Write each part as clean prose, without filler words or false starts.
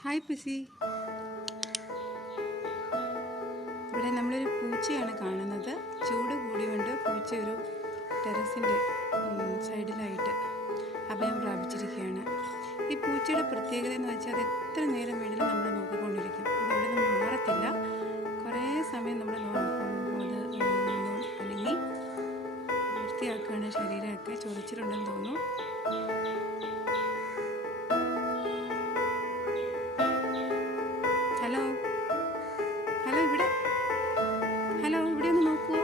Hi PC. ഇവിടെ നമ്മളൊരു പൂച്ചയാണ് കാണുന്നത്. ചൂട് കൂടിയുകൊണ്ട് പൂച്ച ഒരു ടെറസിൻ്റെ സൈഡിലായിട്ട് അഭയം പ്രാപിച്ചിരിക്കുകയാണ്. ഈ പൂച്ചയുടെ പ്രത്യേകത എന്ന് വെച്ചാൽ അത് എത്ര നേരം വേണമെങ്കിലും നമ്മൾ നോക്കിക്കൊണ്ടിരിക്കും. അത് ഇവിടെ നിന്ന് മാറത്തില്ല. കുറേ സമയം നമ്മൾ നോക്കുമ്പോൾ അത് അല്ലെങ്കിൽ വൃത്തിയാക്കുകയാണ്. ശരീരമൊക്കെ ചൊറിച്ചിട്ടുണ്ടെന്ന് തോന്നുന്നു. ഹലോ ഹലോ ഇവിടെ ഹലോ ഇവിടെ ഒന്ന് നോക്കുമോ?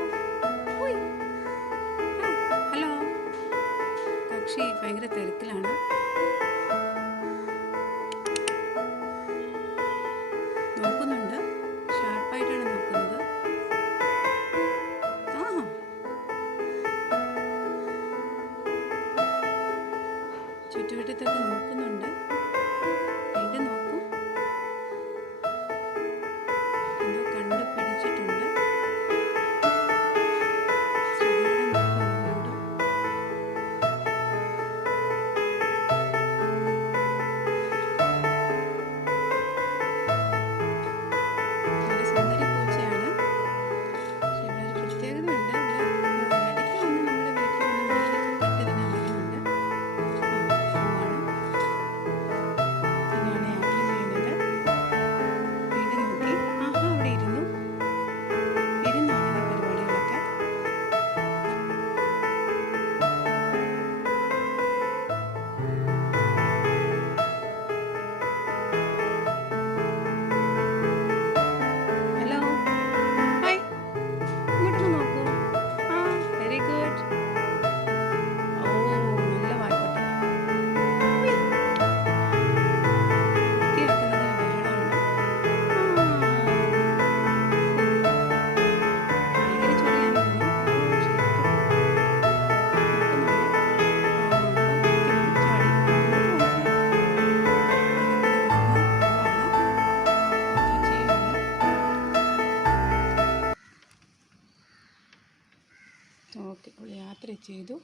ഹലോ. കക്ഷി ഭയങ്കര തിരക്കിലാണ്. നോക്കുന്നുണ്ട്, ഷാർപ്പായിട്ടാണ് നോക്കുന്നത്. ചുറ്റുവട്ടത്തൊക്കെ നോക്കുന്നുണ്ട്. വീണ്ടും നോക്കൂ. എന്തോ കണ്ടുപിടിച്ചിട്ടുണ്ട്. ശ്രദ്ധയോടെ നോക്കുന്നു. നല്ല സുന്ദരി പൂച്ചയാണ്. പക്ഷെ ഇവിടെ ഒരു പ്രത്യേകതയുണ്ട്. ഇവിടെ ഇടയ്ക്ക് വന്ന് നമ്മുടെ വീട്ടിൽ വന്ന് മീനൊക്കെ കട്ട് തിന്നാൻ വരുന്നുണ്ട്. ഇങ്ങനെയാണ് യാത്ര ചെയ്യുന്നത്. വീണ്ടും നോക്കി. അവിടെ ഇരുന്നു. ഇരുന്നാണ് ഈ പരിപാടികളൊക്കെ. ഹലോ ഹായ്, ഇങ്ങോട്ടൊന്ന് നോക്കൂ. Very good. നല്ല വായ്പട്ട. വൃത്തിയാക്കുന്നതിന് ബഹളമാണ്. ഭയങ്കര ചൊറിയാൻ തോന്നുന്നു. ശരിക്കും ഓക്കെ, യാത്ര ചെയ്തു.